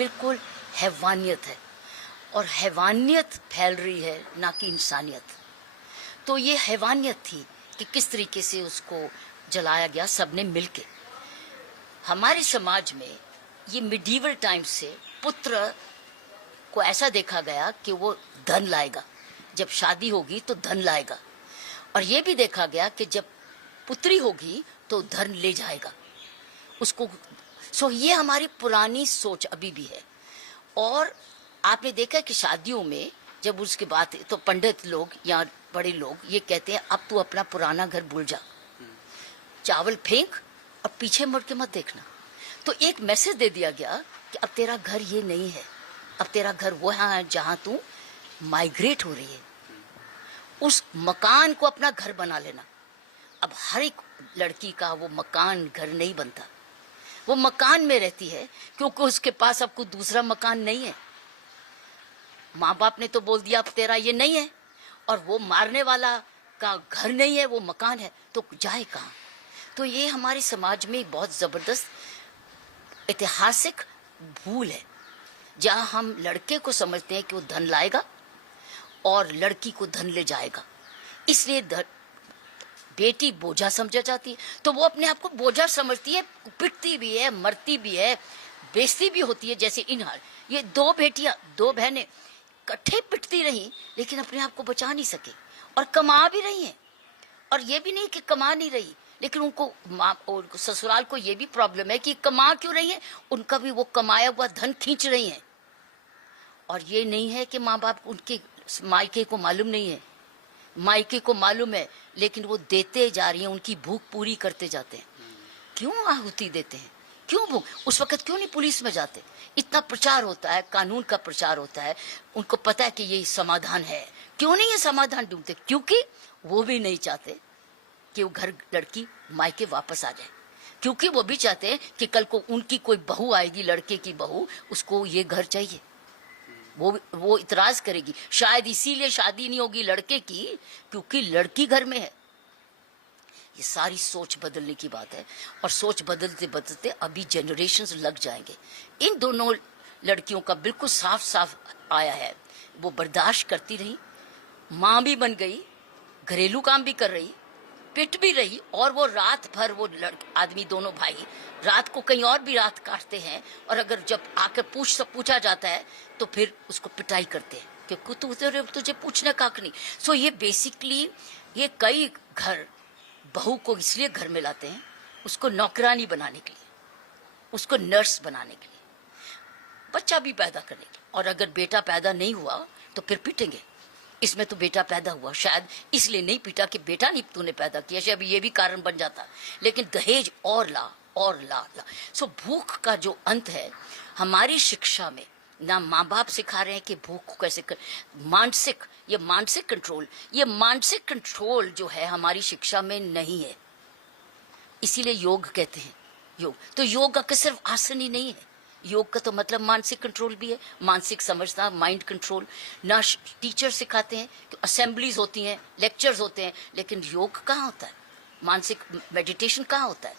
बिल्कुल हैवानियत है, और हैवानियत फैल रही है, ना कि इंसानियत। तो ये हैवानियत थी कि किस तरीके से उसको जलाया गया सबने मिलके। हमारे समाज में ये मिडीवल टाइम से पुत्र को ऐसा देखा गया कि वो धन लाएगा, जब शादी होगी तो धन लाएगा, और ये भी देखा गया कि जब पुत्री होगी तो धन ले जाएगा उसको। सो ये हमारी पुरानी सोच अभी भी है। और आपने देखा कि शादियों में जब उसके बाद तो पंडित लोग या बड़े लोग ये कहते हैं अब तू अपना पुराना घर भूल जा, चावल फेंक और पीछे मुड़ के मत देखना। तो एक मैसेज दे दिया गया कि अब तेरा घर ये नहीं है, अब तेरा घर वो है जहां तू माइग्रेट हो रही है। उस मकान को अपना घर बना लेना। अब हर एक लड़की का वो मकान घर नहीं बनता, वो मकान में रहती है क्योंकि उसके पास अब कोई दूसरा मकान नहीं है। माँ बाप ने तो बोल दिया अब तेरा ये नहीं है, और वो मारने वाला का घर नहीं है, वो मकान है, तो जाए कहाँ। तो ये हमारे समाज में बहुत जबरदस्त ऐतिहासिक भूल है, जहाँ हम लड़के को समझते हैं कि वो धन लाएगा और लड़की को धन ले जाएगा, इसलिए बेटी बोझा समझा जाती है। तो वो अपने आप को बोझा समझती है, पिटती भी है, मरती भी है, बेइज्जती भी होती है। जैसे इन हाल ये दो बेटियां, दो बहनें इकट्ठे पिटती रही, लेकिन अपने आप को बचा नहीं सके, और कमा भी रही हैं। और ये भी नहीं कि कमा नहीं रही, लेकिन उनको माँ और ससुराल को ये भी प्रॉब्लम है कि कमा क्यों रही है, उनका भी वो कमाया हुआ धन खींच रही हैं। और ये नहीं है कि माँ बाप उनके मायके को मालूम नहीं है, मायके को मालूम है, लेकिन वो देते जा रही हैं, उनकी भूख पूरी करते जाते हैं। क्यों आहुति देते हैं, क्यों भूख? उस वक्त क्यों नहीं पुलिस में जाते? इतना प्रचार होता है, कानून का प्रचार होता है, उनको पता है कि ये समाधान है, क्यों नहीं ये समाधान ढूंढते? क्योंकि वो भी नहीं चाहते कि वो घर लड़की मायके वापस आ जाए, क्योंकि वो भी चाहते हैं कि कल को उनकी कोई बहू आएगी, लड़के की बहू, उसको ये घर चाहिए, वो इतराज करेगी। शायद इसीलिए शादी नहीं होगी लड़के की, क्योंकि लड़की घर में है। ये सारी सोच बदलने की बात है, और सोच बदलते बदलते अभी जनरेशंस लग जाएंगे। इन दोनों लड़कियों का बिल्कुल साफ साफ आया है, वो बर्दाश्त करती रही, माँ भी बन गई, घरेलू काम भी कर रही, पिट भी रही, और वो रात भर वो आदमी दोनों भाई रात को कहीं और भी रात काटते हैं, और अगर जब आकर पूछा जाता है तो फिर उसको पिटाई करते हैं, क्योंकि तुझे पूछने का हक नहीं। सो ये बेसिकली ये कई घर बहू को इसलिए घर में लाते हैं, उसको नौकरानी बनाने के लिए, उसको नर्स बनाने के लिए, बच्चा भी पैदा करने के लिए। और अगर बेटा पैदा नहीं हुआ तो फिर पीटेंगे। इसमें तो बेटा पैदा हुआ, शायद इसलिए नहीं पीटा कि बेटा नहीं तूने पैदा किया, शायद ये भी कारण बन जाता, लेकिन दहेज और ला और ला ला। सो भूख का जो अंत है हमारी शिक्षा में, ना माँ बाप सिखा रहे हैं कि भूख को कैसे मानसिक कंट्रोल जो है हमारी शिक्षा में नहीं है। इसीलिए योग कहते हैं, योग तो योग का सिर्फ आसन ही नहीं है, योग का तो मतलब मानसिक कंट्रोल भी है, मानसिक समझना, माइंड कंट्रोल। ना टीचर सिखाते हैं कि असेंबलीज होती हैं, लेक्चर्स होते हैं, लेकिन योग कहाँ होता है, मानसिक मेडिटेशन कहाँ होता है?